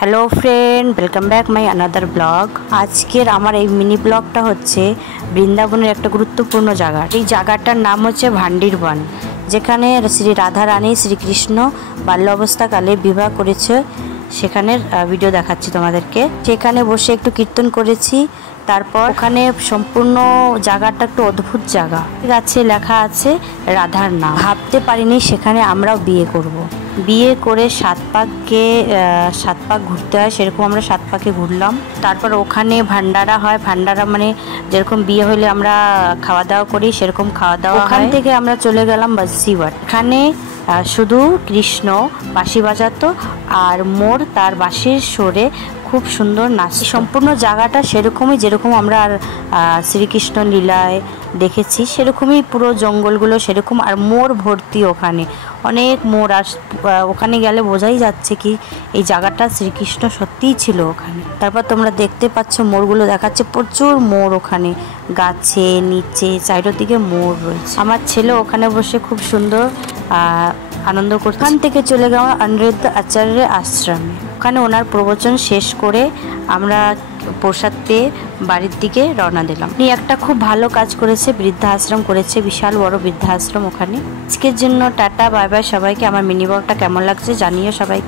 Hello friend, welcome back my another blog. আজকের আমার এই মিনি ব্লগটা হচ্ছে বৃন্দাবনের একটা গুরুত্বপূর্ণ জায়গা। এই জায়গাটার নাম হচ্ছে ভান্ডির বন, যেখানে শ্রী রাধা রানী শ্রীকৃষ্ণ বাল্য অবস্থাকালে বিবাহ করেছে। সেখানের ভিডিও দেখাচ্ছি তোমাদেরকে। সেখানে বসে একটু কীর্তন করেছি। তারপর ওখানে সম্পূর্ণ জায়গাটা একটু অদ্ভুত জায়গা। গাছে লেখা আছে রাধার নাম। ভাবতে পারিনি সেখানে আমরাও বিয়ে করব। বিয়ে করে সাত পাক ঘুরতে হয়, সেরকম আমরা সাত পাকে ঘুরলাম। তারপর ওখানে ভান্ডারা হয়। ভান্ডারা মানে যেরকম বিয়ে হলে আমরা খাওয়া দাওয়া করি, সেরকম খাওয়া দাওয়া। ওখান থেকে আমরা চলে গেলাম বাঁশিবাট। এখানে শুধু কৃষ্ণ বাঁশি বাজাতো আর মোর তার বাঁশির সুরে খুব সুন্দর নাচ। সম্পূর্ণ জায়গাটা সেরকমই, যেরকম আমরা শ্রীকৃষ্ণ লীলায় দেখেছি সেরকমই, পুরো জঙ্গলগুলো সেরকম। আর মোর ভর্তি, ওখানে অনেক মোর। আর ওখানে গেলে বোঝাই যাচ্ছে কি এই জায়গাটা শ্রীকৃষ্ণ সত্যিই ছিল ওখানে। তারপর তোমরা দেখতে পাচ্ছ মোরগুলো দেখাচ্ছে, প্রচুর মোর ওখানে, গাছে নিচে চারিদিকে মোর রয়েছে। আমার ছেলে ওখানে বসে খুব সুন্দর আনন্দ করছে। ওখান থেকে চলে গেলাম অনিরুদ্ধ আচার্যের আশ্রমে। ওখানে ওনার প্রবচন শেষ করে আমরা প্রসাদ পেয়ে বাড়ির দিকে রওনা দিলাম। উনি একটা খুব ভালো কাজ করেছে, বৃদ্ধাশ্রম করেছে, বিশাল বড় বৃদ্ধাশ্রম ওখানে। আজকের জন্য টাটা, বাই বাই সবাইকে। আমার মিনি ব্লগটা কেমন লাগছে জানিও সবাই।